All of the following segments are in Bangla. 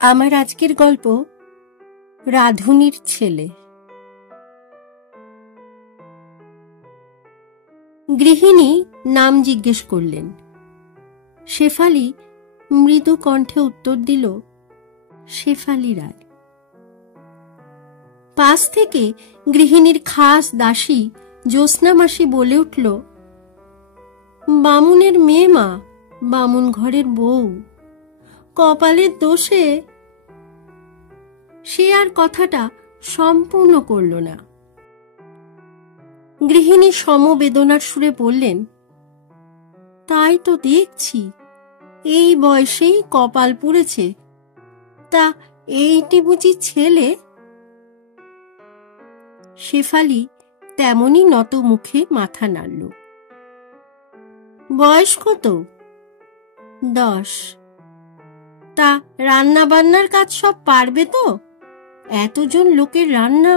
আমার আজকের গল্প রাধুনির ছেলে। গৃহিণী নাম জিজ্ঞেস করলেন। শেফালি মৃদু কণ্ঠে উত্তর দিল, শেফালি রায়। পাশ থেকে গৃহিণীর খাস দাসী জ্যোৎস্না মাসি বলে উঠল, বামুনের মেয়ে মা, বামুন ঘরের বউ, কপালের দোষে। সে আর কথাটা সম্পূর্ণ করল না। গৃহিণী সমবেদনার সুরে বললেন, তাই তো দেখছি, এই বয়সেই কপাল পুড়েছে। তা এইটি বুঝি ছেলে? শেফালি তেমনি নত মুখে মাথা নাড়ল। বয়স কত? 10। তা রান্না বান্নার কাজ সব পারবে তো? এতজন লোকের রান্না।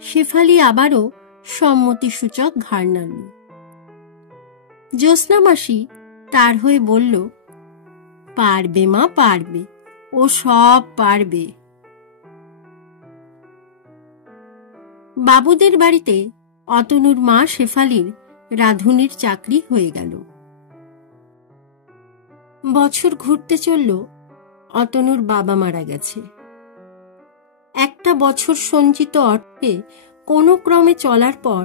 শেফালি আবারও সম্মতিসূচক ঘাড় নাড়ল। জ্যোৎস্না মাসি তার হয়ে বলল, পারবে মা, পারবে, ও সব পারবে। বাবুদের বাড়িতে অতনুর মা শেফালির রাধুনির চাকরি হয়ে গেল। বছর ঘুরতে চলল, অতনুর বাবা মারা গেছে। একটা বছর সঞ্চিত অর্থে কোনো ক্রমে চলার পর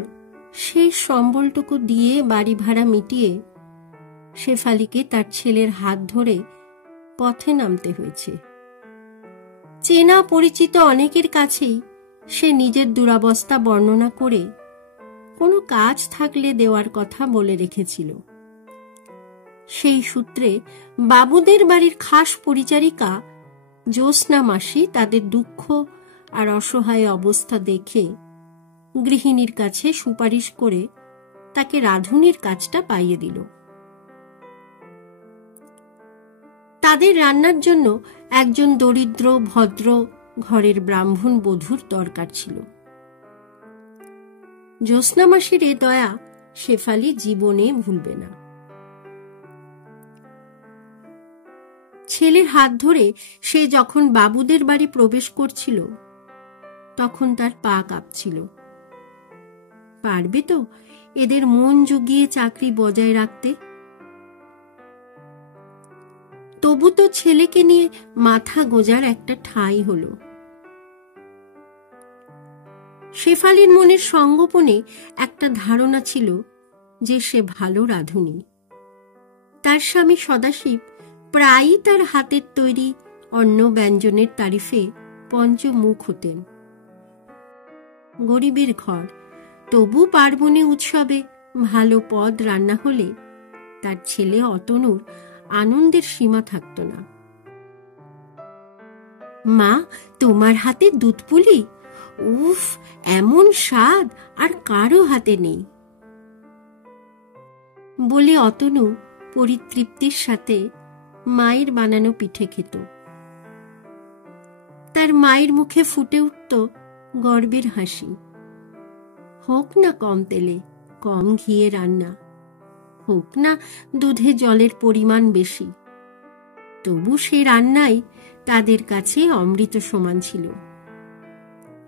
সেই সম্বলটুকু দিয়ে বাড়ি ভাড়া মিটিয়ে শেফালিকে তার ছেলের হাত ধরে পথে নামতে হয়েছে। চেনা পরিচিত অনেকের কাছেই সে নিজের দুরবস্থা বর্ণনা করে কোনো কাজ থাকলে দেওয়ার কথা বলে রেখেছিল। সেই সূত্রে বাবুদের বাড়ির খাস পরিচারিকা জ্যোৎস্না মাসি তাদের দুঃখ আর অসহায় অবস্থা দেখে গৃহিণীর কাছে সুপারিশ করে তাকে রাধুনির কাজটা পাইয়ে দিল। তাদের রান্নার জন্য একজন দরিদ্র ভদ্র ঘরের ব্রাহ্মণ বধূর দরকার ছিল। জ্যোৎস্না মাসির এ দয়া শেফালি জীবনে ভুলবে না। ছেলের হাত ধরে সে যখন বাবুদের বাড়ি প্রবেশ করছিল, তখন তার পা কাঁপছিল। পারবে তো এদের মন জুগিয়ে চাকরি বজায় রাখতে? তবু তো ছেলেকে নিয়ে মাথা গোজার একটা ঠাঁই হল। শেফালির মনের সঙ্গোপনে একটা ধারণা ছিল যে সে ভালো রাঁধুনি। তার স্বামী সদাশিব প্রায়ই তার হাতের তৈরি অন্ন ব্যঞ্জনের তারিফে পঞ্চমুখ হতেন। গরিবের ঘর, তবু পার্বণে উৎসবে ভালো পদ রান্না হলে তার ছেলে অতনুর আনন্দের সীমা থাকত না। মা, তোমার হাতে দুধ পুলি, উফ, এমন স্বাদ আর কারো হাতে নেই বলে অতনু পরিতৃপ্তির সাথে মায়ের বানানো পিঠে খেত। তার মায়ের মুখে ফুটে উঠত গর্বের হাসি। হোক না কম তেলে কম ঘিয়ে রান্না, হোক না দুধে জলের পরিমাণ বেশি, তবু সে রান্নাই তাদের কাছে অমৃত সমান ছিল।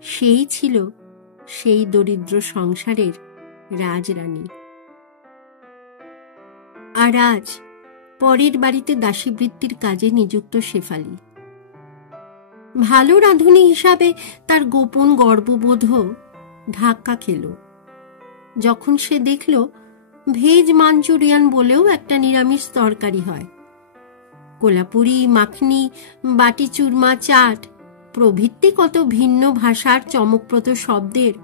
সেই ছিল সেই দরিদ্র সংসারের রাজরানী। আর আজ পরের বাড়িতে দাসীবৃত্তির কাজে নিযুক্ত শেফালি। ভালো রাঁধুনি হিসাবে তার গোপন গর্ববোধ ধাক্কা খেল যখন সে দেখল ভেজ মাঞ্চুরিয়ান বলেও একটা নিরামিষ তরকারি হয়। কোলাপুরি, মাখনি, বাটি চুরমা, চাট প্রভৃতি কত ভিন্ন ভাষার চমকপ্রদ শব্দের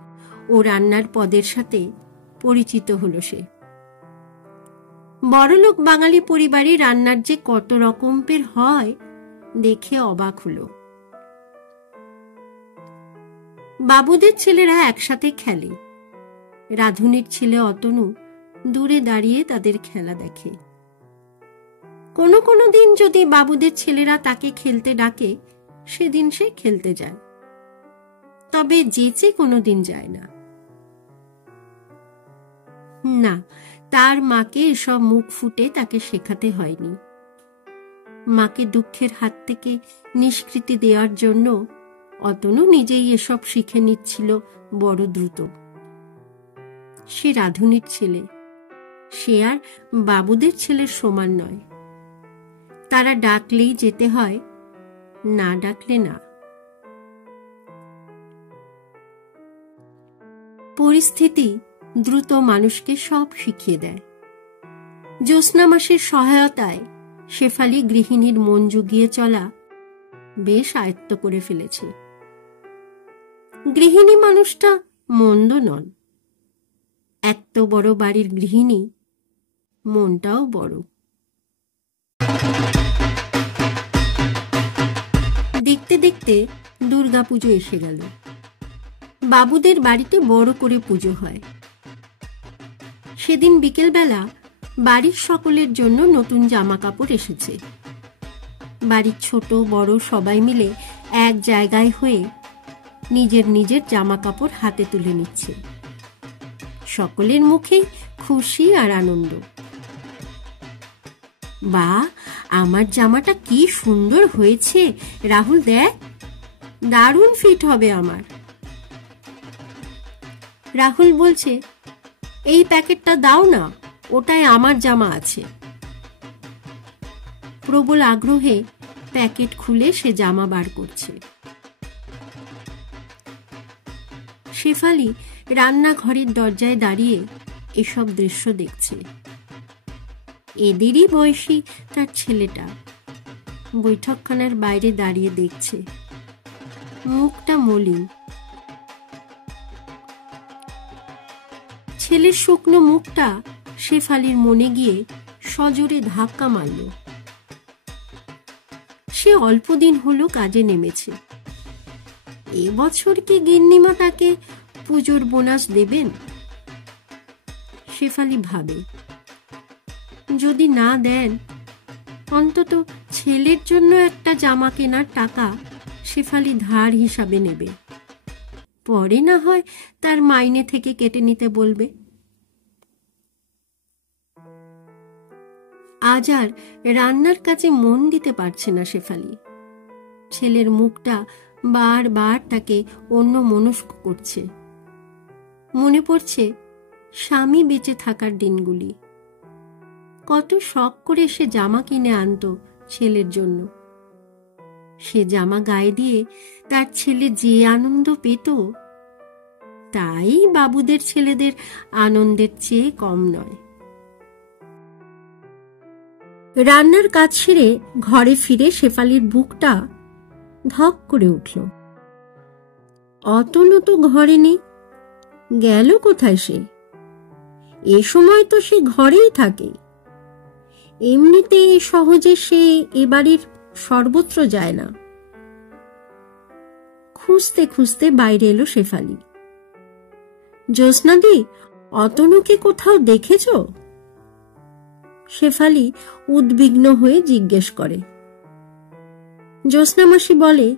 ও রান্নার পদের সাথে পরিচিত হল সে। বড়লোক বাঙালি পরিবারে রান্নার যে কত রকমের হয় দেখে অবাক হল। বাবুদের ছেলেরা একসাথে খেলে, রাধুনির ছেলে অতনু দূরে দাঁড়িয়ে তাদের খেলা দেখে। কোনো কোনো দিন যদি বাবুদের ছেলেরা তাকে খেলতে ডাকে, সেদিন সে খেলতে যায়, তবে যেচে কোনো দিন যায় না। না, তার মাকে এসব মুখ ফুটে তাকে শেখাতে হয়নি। মাকে দুঃখের হাত থেকে নিষ্কৃতি দেওয়ার জন্য অতনু নিজেই এসব শিখে নিচ্ছিল বড় দ্রুত। সে রাধুনির ছেলে, সে আর বাবুদের ছেলের সমান নয়। তারা ডাকলেই যেতে হয়, না ডাকলে না। পরিস্থিতি দ্রুত মানুষকে সব শিখিয়ে দেয়। জ্যোৎস্না মাসের সহায়তায় শেফালি গৃহিণীর মন জুগিয়ে চলা বেশ আয়ত্ত করে ফেলেছে। গৃহিণী মানুষটা মন্দ নন, এত বড় বাড়ির গৃহিণী, মনটাও বড়। দেখতে দেখতে দুর্গাপুজো এসে গেল। বাবুদের বাড়িতে বড় করে পুজো হয়। সেদিন বিকেলবেলা বাড়ির সকলের জন্য নতুন জামা কাপড় এসেছে। বাড়ির ছোট বড় সবাই মিলে এক জায়গায় হয়ে নিজের নিজের জামা কাপড় হাতে তুলে নিচ্ছে। সকলের মুখেই খুশি আর আনন্দ। বাহ, আমার জামাটা কি সুন্দর হয়েছে রাহুল, দেখ, দারুণ ফিট হবে আমার। রাহুল বলছে, এই প্যাকেটটা দাও না, ওটায় আমার জামা আছে। প্রবল আগ্রহে প্যাকেট খুলে সে জামা বার করছে। শেফালি রান্নাঘরের দরজায় দাঁড়িয়ে এসব দৃশ্য দেখছে। এদেরই বয়সী তার ছেলেটা বৈঠকখানার বাইরে দাঁড়িয়ে দেখছে, মুখটা মলিন। ছেলের শুকনো মুখটা শেফালির মনে গিয়ে সজোরে ধাক্কা মারল। সে অল্পদিন হলো কাজে নেমেছে। এবছর কি গিন্নিমা তাকে পুজোর বোনাস দেবেন? শেফালি ভাবে, যদি না দেন, অন্তত ছেলের জন্য একটা জামা কেনার টাকা শেফালি ধার হিসাবে নেবে। পরে না হয় তার মাইনে থেকে কেটে নিতে বলবে। আজ আর রান্নার কাজে মন দিতে পারছে না শেফালি। ছেলের মুখটা বারবার তাকে অন্য মনস্ক করছে। মনে পড়ছে স্বামী বেঁচে থাকার দিনগুলি। কত শখ করে সে জামা কিনে আনতো ছেলের জন্য। সে জামা গায়ে দিয়ে তার ছেলে যে আনন্দ পেত, তাই বাবুদের ছেলেদের আনন্দের চেয়ে কম নয়। রান্নার কাজ সেরে ঘরে ফিরে শেফালির বুকটা ধক করে উঠল। অতনু তো ঘরে নেই, গেল কোথায় সে? এ সময় তো সে ঘরেই থাকে। এমনিতে সহজে সে এ বাড়ির সর্বত্র যায় না। খুঁজতে খুঁজতে বাইরে এলো শেফালি। জ্যোৎস্নাদি, অতনুকে কোথাও দেখেছ? শেফালি উদ্বিগ্ন হয়ে জিজ্ঞেস করে। জ্যোৎস্না মাসি বলে,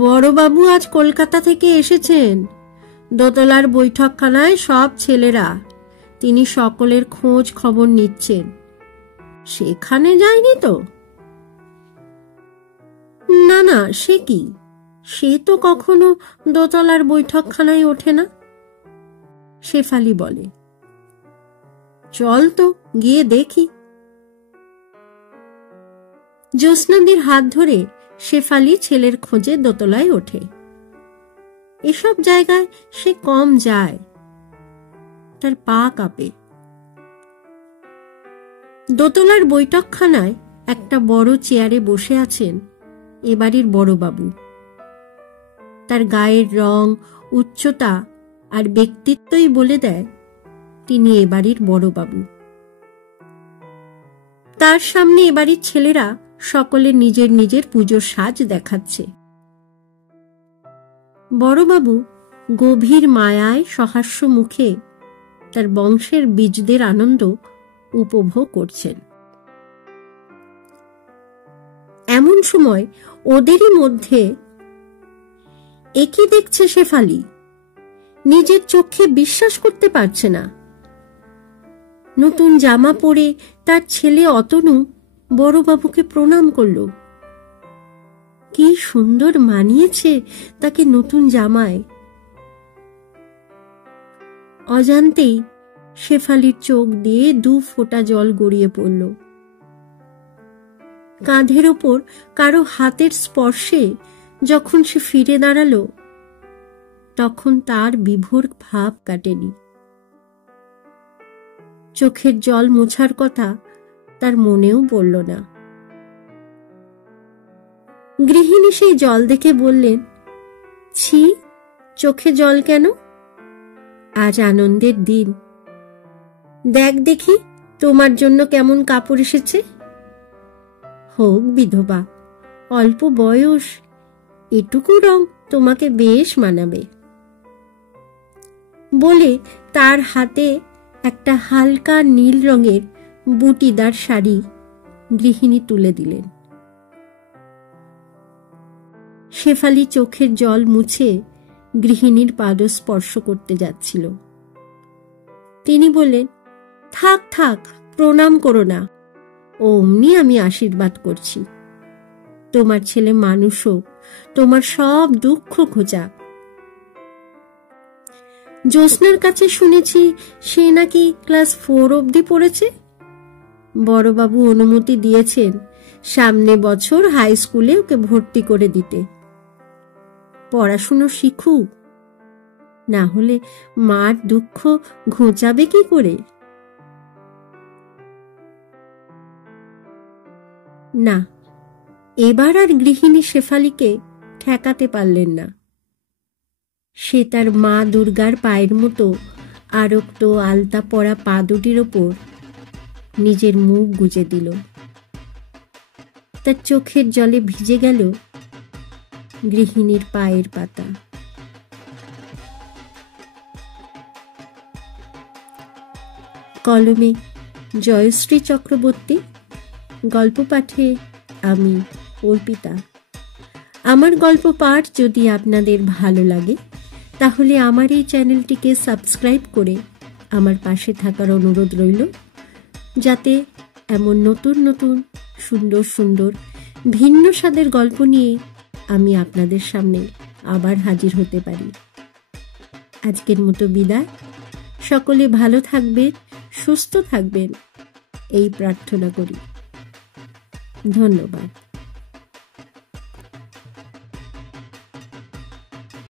বড়বাবু আজ কলকাতা থেকে এসেছেন। দোতলার বৈঠকখানায় সব ছেলেরা, তিনি সকলের খোঁজ খবর নিচ্ছেন। সেখানে যায়নি তো? না না, সে কি, সে তো কখনো দোতলার বৈঠকখানায় ওঠে না। শেফালি বলে, চল তো গিয়ে দেখি। জ্যোৎস্নাদির হাত ধরে শেফালি ছেলের খোঁজে দোতলায় ওঠে। এসব জায়গায় সে কম যায়, তার পা কাঁপে। দোতলার বৈঠকখানায় একটা বড় চেয়ারে বসে আছেন এ বাড়ির বড়বাবু। তার গায়ের রং, উচ্চতা আর ব্যক্তিত্বই বলে দেয় তিনি এ বাড়ির বড়বাবু। তার সামনে এ বাড়ির ছেলেরা সকলে নিজের নিজের পুজোর সাজ দেখাচ্ছে। বড়বাবু গভীর মায়ায় সহাস্য মুখে তার বংশের বীজদের আনন্দ উপভোগ করছেন। এমন সময় ওদেরই মধ্যে একই দেখছে শেফালি, নিজের চোখে বিশ্বাস করতে পারছে না। নতুন জামা পরে তার ছেলে অতনু বড়বাবুকে প্রণাম করল। কি সুন্দর মানিয়েছে তাকে নতুন জামায়। অজান্তেই শেফালির চোখ দিয়ে 2 ফোঁটা জল গড়িয়ে পড়ল। কাঁধের ওপর কারো হাতের স্পর্শে যখন সে ফিরে দাঁড়ালো, তখন তার বিভোর ভাব কাটেনি। চোখের জল মোছার কথা তার মনেও পড়ল না। গৃহিণী সেই জল দেখে বললেন, ছি, চোখে জল কেন? আজ আনন্দের দিন। দেখ দেখি তোমার জন্য কেমন কাপড় এসেছে। হোক বিধবা, অল্প বয়স, এটুকু রং তোমাকে বেশ মানাবে। বলে তার হাতে একটা হালকা নীল রঙের বুটিদার শাড়ি গৃহিণী তুলে দিলেন। শেফালি চোখের জল মুছে গৃহিণীর পাদ স্পর্শ করতে যাচ্ছিল। তিনি বললেন, থাক থাক, প্রণাম করো না, অমনি আমি আশীর্বাদ করছি। তোমার ছেলে মানুষ হোক, তোমার সব দুঃখ ঘোচা। জ্যোৎস্নার কাছে শুনেছি সে নাকি ক্লাস 4 অবধি পড়েছে। বড়বাবু অনুমতি দিয়েছেন সামনে বছর হাই স্কুলে ওকে ভর্তি করে দিতে। পড়াশুনো শিখুক, না হলে মার দুঃখ ঘোচাবে কি করে? না, এবার আর গৃহিণী শেফালিকে ঠেকাতে পারলেন না। সে তার মা দুর্গার পায়ের মতো আরক্ত আলতা পরা পা দুটির ওপর নিজের মুখ গুজে দিল। তার চোখের জলে ভিজে গেল গৃহিণীর পায়ের পাতা। কলমে জয়শ্রী চক্রবর্তী, গল্প পাঠে আমি অর্পিতা। আমার গল্প পাঠ যদি আপনাদের ভালো লাগে তাহলে আমার এই চ্যানেলটিকে সাবস্ক্রাইব করে আমার পাশে থাকার অনুরোধ রইল, যাতে এমন নতুন নতুন সুন্দর সুন্দর ভিন্ন স্বাদের গল্প নিয়ে আমি আপনাদের সামনে আবার হাজির হতে পারি। আজকের মতো বিদায়। সকলে ভালো থাকবেন, সুস্থ থাকবেন, এই প্রার্থনা করি। ধন্যবাদ।